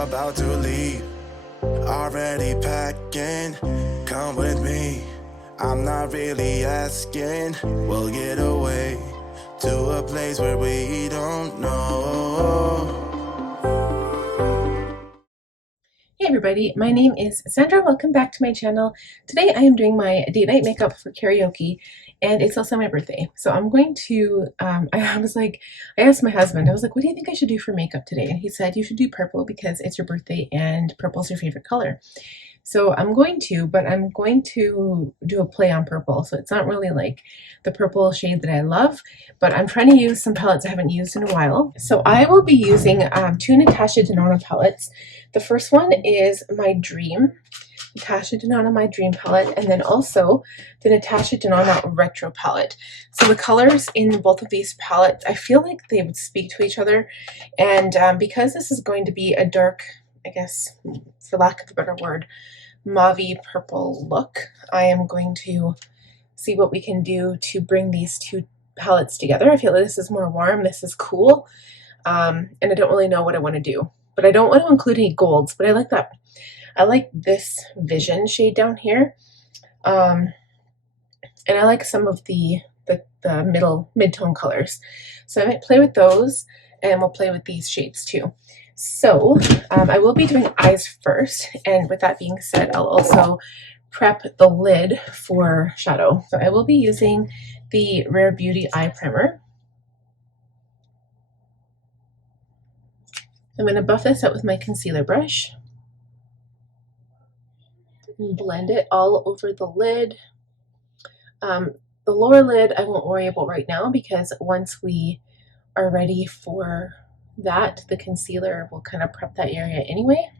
about to leave. Already packing, come with me. I'm not really asking. We'll get away to a place where we don't know. Hey everybody, my name is Sandra. Welcome back to my channel. Today I am doing my date night makeup for karaoke, and it's also my birthday. So I'm going to, I asked my husband, I was like, what do you think I should do for makeup today? And he said, you should do purple because it's your birthday and purple's your favorite color. So I'm going to do a play on purple. So it's not really like the purple shade that I love, but I'm trying to use some palettes I haven't used in a while. So I will be using two Natasha Denona palettes. The first one is my Dream, Natasha Denona My Dream palette, and then also the Natasha Denona Retro palette. So the colors in both of these palettes, I feel like they would speak to each other. And because this is going to be a dark, I guess, for lack of a better word, mauvey purple look, I am going to see what we can do to bring these two palettes together. I feel like this is more warm, this is cool, and I don't really know what I want to do. But I don't want to include any golds, but I like that. I like this Vision shade down here. And I like some of the mid-tone colors. So I might play with those, and we'll play with these shades too. So I will be doing eyes first, and with that being said, I'll also prep the lid for shadow. So I will be using the Rare Beauty Eye Primer. I'm going to buff this out with my concealer brush and blend it all over the lid. The lower lid I won't worry about right now because once we are ready for that, the concealer will kind of prep that area anyway.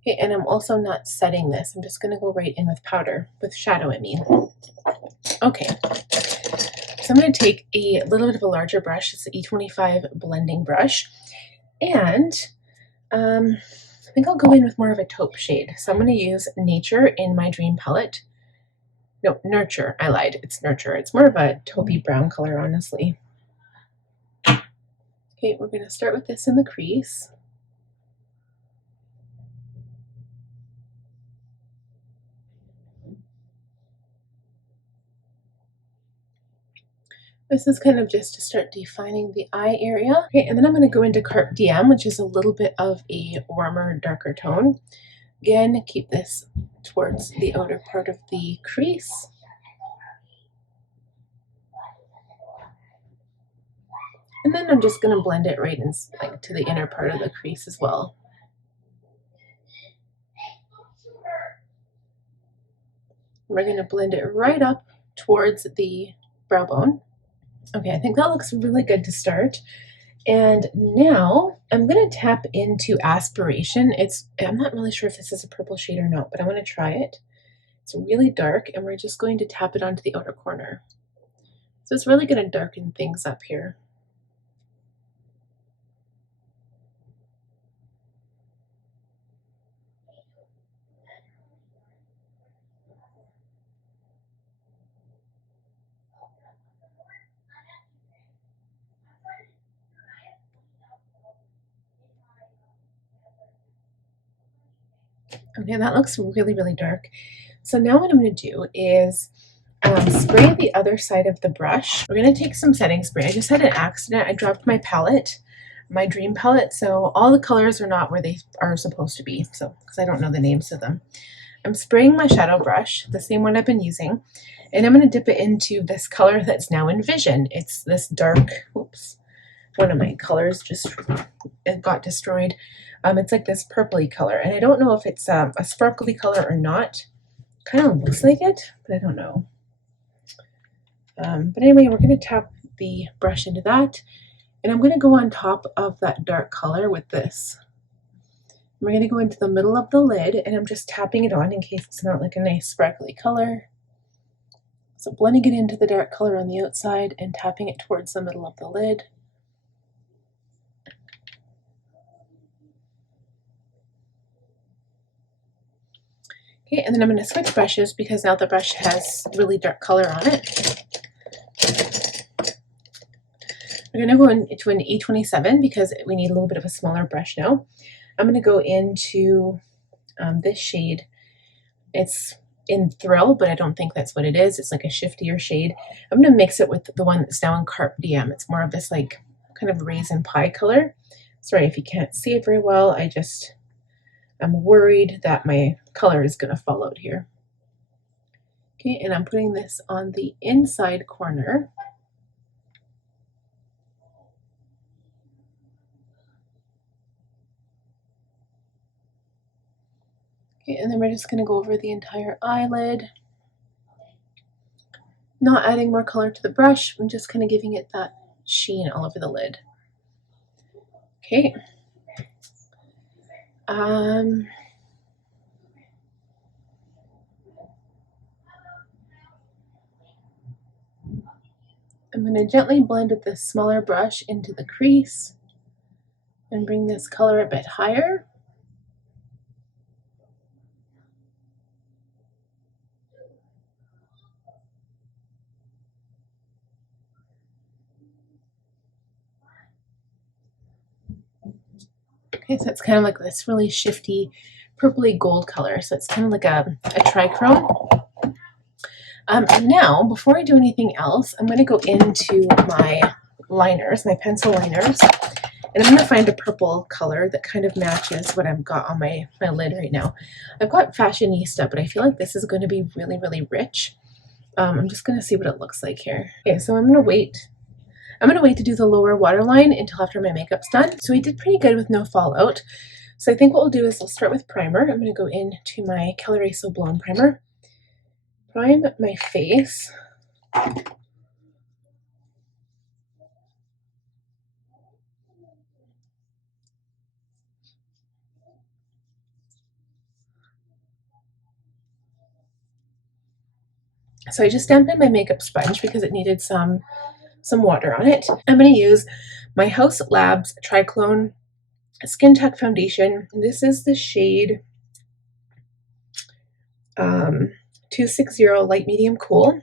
Okay, and I'm also not setting this. I'm just going to go right in with powder, with shadow I mean. Okay, so I'm going to take a little bit of a larger brush. It's an E25 blending brush, and I think I'll go in with more of a taupe shade. So I'm going to use Nature in my Dream palette. No, Nurture. I lied. It's Nurture. It's more of a taupey brown color, honestly. Okay, we're going to start with this in the crease. This is kind of just to start defining the eye area. Okay, and then I'm going to go into Carpe Diem, which is a little bit of a warmer, darker tone. Again, keep this towards the outer part of the crease. And then I'm just going to blend it right in, like, to the inner part of the crease as well. We're going to blend it right up towards the brow bone. Okay, I think that looks really good to start. And now I'm going to tap into Aspiration. I'm not really sure if this is a purple shade or not, but I'm going to try it. It's really dark, and we're just going to tap it onto the outer corner. So it's really going to darken things up here. Okay, that looks really, really dark. So now what I'm going to do is spray the other side of the brush. We're going to take some setting spray. I just had an accident. I dropped my palette, my Dream palette, so all the colors are not where they are supposed to be, so because I don't know the names of them. I'm spraying my shadow brush, the same one I've been using, and I'm going to dip it into this color that's now in Vision. It's this dark, oops, one of my colors just got destroyed. It's like this purpley color, and I don't know if it's a sparkly color or not. Kind of looks like it, but I don't know. But anyway, we're going to tap the brush into that, and I'm going to go on top of that dark color with this. We're going to go into the middle of the lid, and I'm just tapping it on in case it's not like a nice sparkly color. So blending it into the dark color on the outside and tapping it towards the middle of the lid. Okay, and then I'm going to switch brushes because now the brush has really dark color on it. I'm going to go into an E27 because we need a little bit of a smaller brush now. I'm going to go into this shade. It's in Thrill, but I don't think that's what it is. It's like a shiftier shade. I'm going to mix it with the one that's now in Carpe Diem. It's more of this like kind of raisin pie color. Sorry if you can't see it very well. I'm worried that my color is going to fall out here. Okay, and I'm putting this on the inside corner. Okay, and then we're just going to go over the entire eyelid. Not adding more color to the brush, I'm just kind of giving it that sheen all over the lid. Okay. I'm going to gently blend with this smaller brush into the crease and bring this color a bit higher. Okay, so it's kind of like this really shifty purpley gold color. So it's kind of like a trichrome. And now, before I do anything else, I'm going to go into my liners, my pencil liners, and I'm going to find a purple color that kind of matches what I've got on my lid right now. I've got Fashionista, but I feel like this is going to be really, really rich. I'm just going to see what it looks like here. Okay, so I'm going to wait. I'm going to wait to do the lower waterline until after my makeup's done. So we did pretty good with no fallout. So I think what we'll do is I'll start with primer. I'm going to go into my Caliray So Blown primer. Prime my face. So I just dampened my makeup sponge because it needed some water on it. I'm going to use my Haus Labs Triclone Skintech foundation. This is the shade 260 Light Medium Kohl.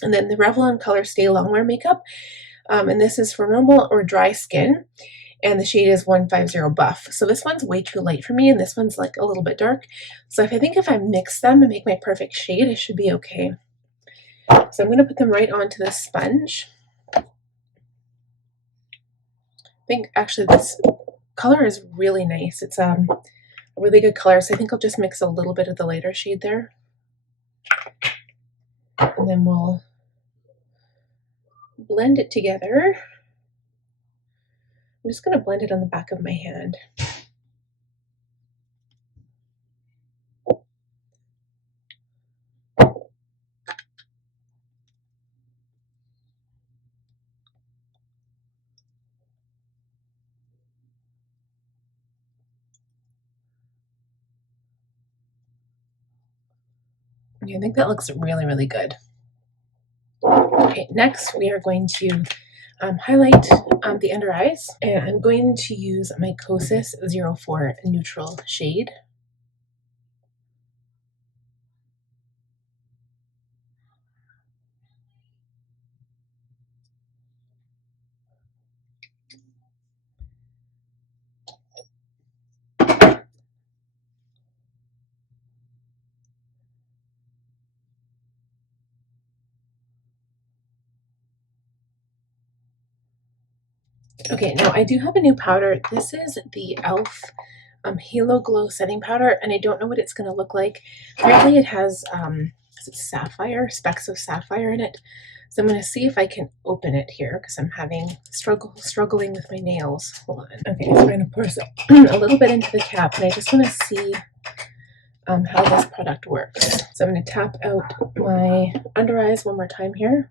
And then the Revlon Colorstay Longwear makeup. And this is for normal or dry skin. And the shade is 150 Buff. So this one's way too light for me, and this one's like a little bit dark. So if I mix them and make my perfect shade, it should be okay. So I'm going to put them right onto the sponge. I think actually this color is really nice. It's a really good color, so I think I'll just mix a little bit of the lighter shade there. And then we'll blend it together. I'm just going to blend it on the back of my hand. Okay, I think that looks really, really good. Okay, next we are going to highlight the under eyes, and I'm going to use my Kosas 04 neutral shade. Okay, now I do have a new powder. This is the e.l.f. Halo Glow Setting Powder, and I don't know what it's going to look like. Apparently it has sapphire, specks of sapphire in it. So I'm going to see if I can open it here because I'm having struggling with my nails. Hold on. Okay, so I'm going to pour a little bit into the cap, and I just want to see how this product works. So I'm going to tap out my under eyes one more time here.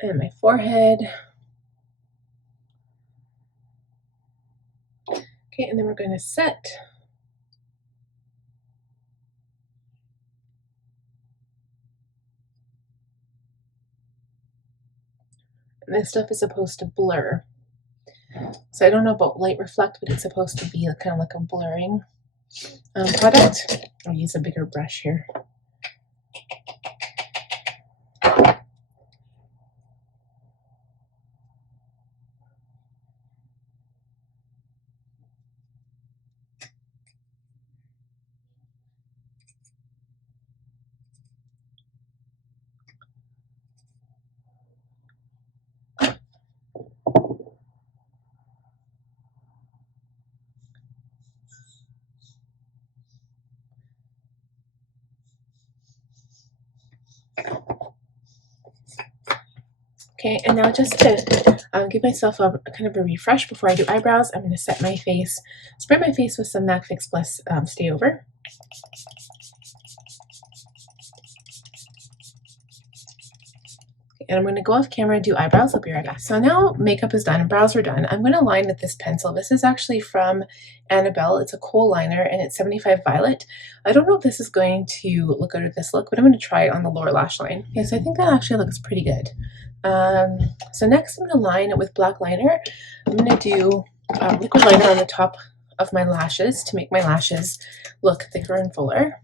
And my forehead. Okay, and then we're going to set. And this stuff is supposed to blur. So I don't know about light reflect, but it's supposed to be kind of like a blurring. product. I'll use a bigger brush here. Okay, and now just to give myself a kind of a refresh before I do eyebrows, I'm going to set my face, spray my face with some MAC Fix Plus Stay Over. And I'm going to go off camera and do eyebrows. I'll be right back. So now makeup is done and brows are done. I'm going to line with this pencil. This is actually from Annabelle. It's a Kohl liner and it's 75 Violet. I don't know if this is going to look good with this look, but I'm going to try it on the lower lash line. Okay, so I think that actually looks pretty good. So next I'm going to line it with black liner. I'm going to do liquid liner on the top of my lashes to make my lashes look thicker and fuller.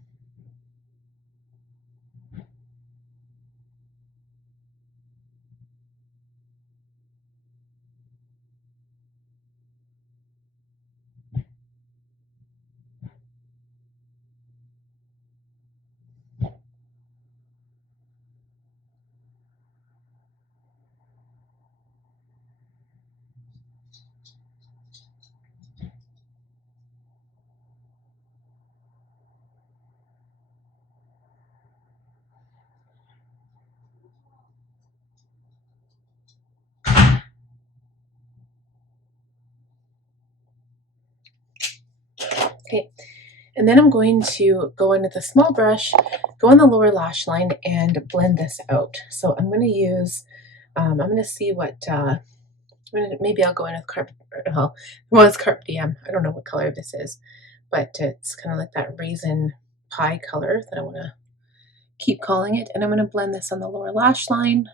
Okay, and then I'm going to go in with a small brush, go on the lower lash line and blend this out. So I'm going to use, I'm going to see what, maybe I'll go in with it's Carpe Diem. I don't know what color this is, but it's kind of like that raisin pie color that I want to keep calling it. And I'm going to blend this on the lower lash line.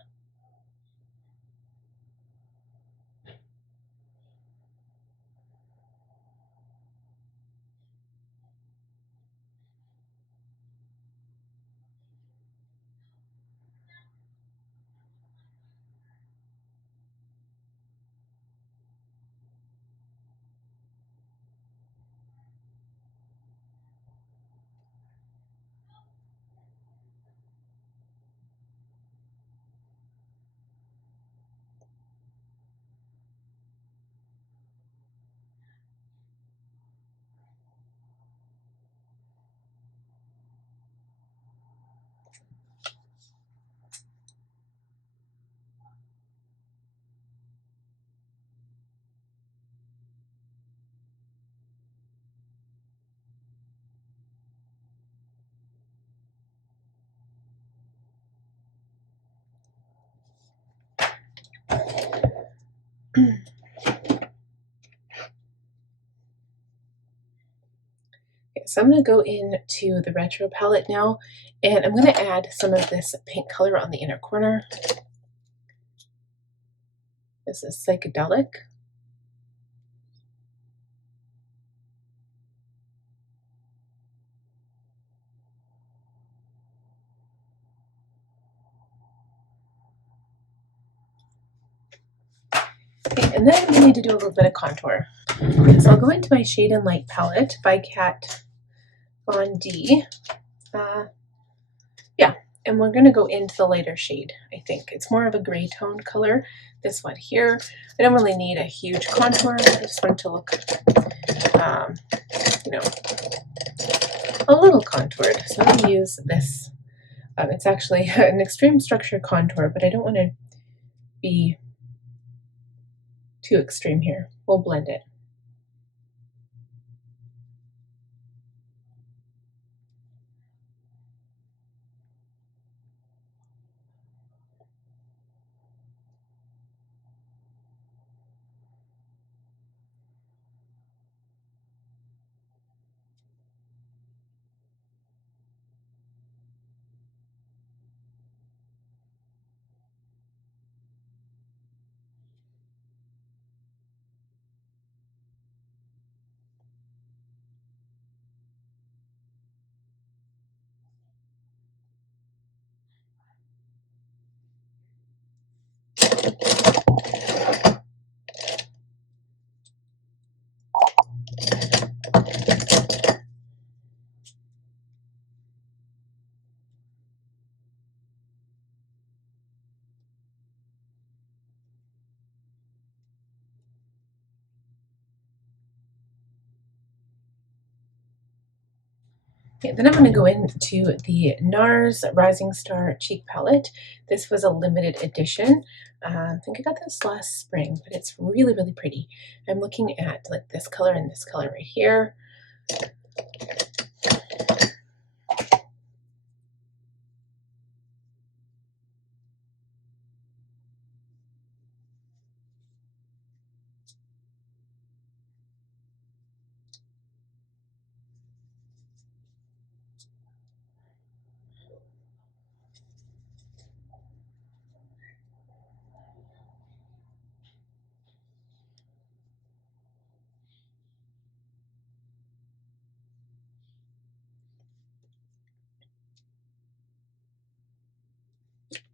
So I'm going to go into the retro palette now, and I'm going to add some of this pink color on the inner corner. This is Psychedelic. Okay, and then we need to do a little bit of contour. So I'll go into my Shade and Light palette by Kat Von D. Yeah, and we're going to go into the lighter shade, I think. It's more of a gray tone color, this one here. I don't really need a huge contour. I just want it to look, you know, a little contoured. So I'm going to use this. It's actually an extreme structure contour, but I don't want to be too extreme here. We'll blend it. Okay, then I'm going to go into the NARS Rising Star Cheek Palette. This was a limited edition. I think I got this last spring, but it's really, really pretty. I'm looking at like this color and this color right here.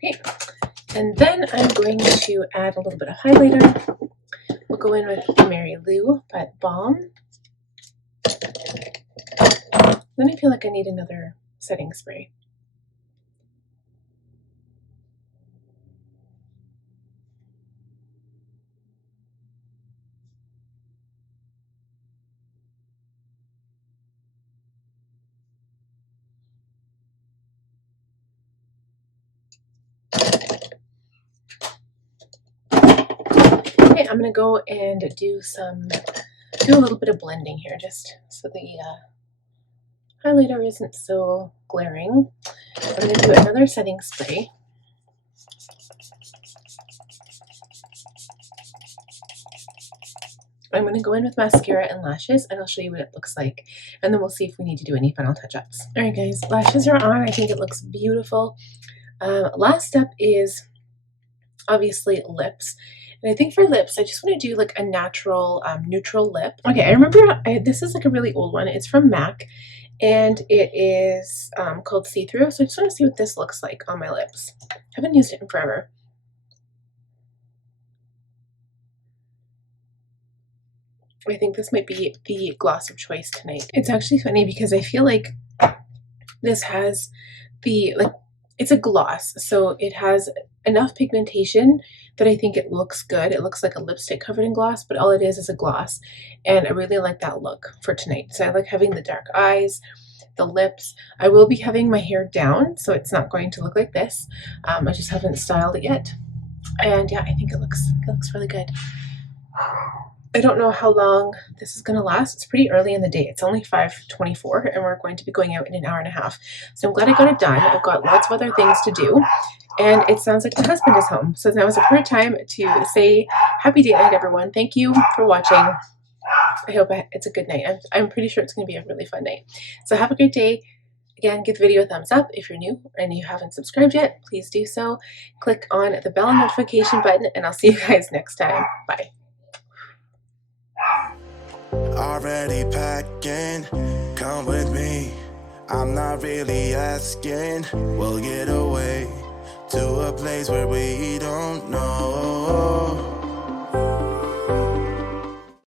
Okay, and then I'm going to add a little bit of highlighter. We'll go in with the Mary Lou But Balm. Then I feel like I need another setting spray. Okay, I'm gonna go and do a little bit of blending here, just so the highlighter isn't so glaring. I'm gonna do another setting spray. I'm going to go in with mascara and lashes, and I'll show you what it looks like, and then we'll see if we need to do any final touch-ups. All right, guys, lashes are on. I think it looks beautiful. Last step is obviously lips, and I think for lips, I just want to do like a natural neutral lip. Okay, I remember this is like a really old one. It's from MAC, and it is called See-Through, so I just want to see what this looks like on my lips. I haven't used it in forever. I think this might be the gloss of choice tonight. It's actually funny because I feel like this has it's a gloss, so it has enough pigmentation that I think it looks good. It looks like a lipstick covered in gloss, but all it is a gloss, and I really like that look for tonight. So I like having the dark eyes, the lips. I will be having my hair down, so it's not going to look like this. I just haven't styled it yet, and yeah, I think it looks really good. I don't know how long this is going to last. It's pretty early in the day. It's only 5:24, and we're going to be going out in an hour and a half. So I'm glad I got it done. I've got lots of other things to do, and it sounds like my husband is home. So now is a perfect time to say happy date night, everyone. Thank you for watching. I hope it's a good night. I'm pretty sure it's going to be a really fun night. So have a great day. Again, give the video a thumbs up if you're new and you haven't subscribed yet. Please do so. Click on the bell notification button, and I'll see you guys next time. Bye. Already packing, come with me. I'm not really asking. We'll get away to a place where we don't know.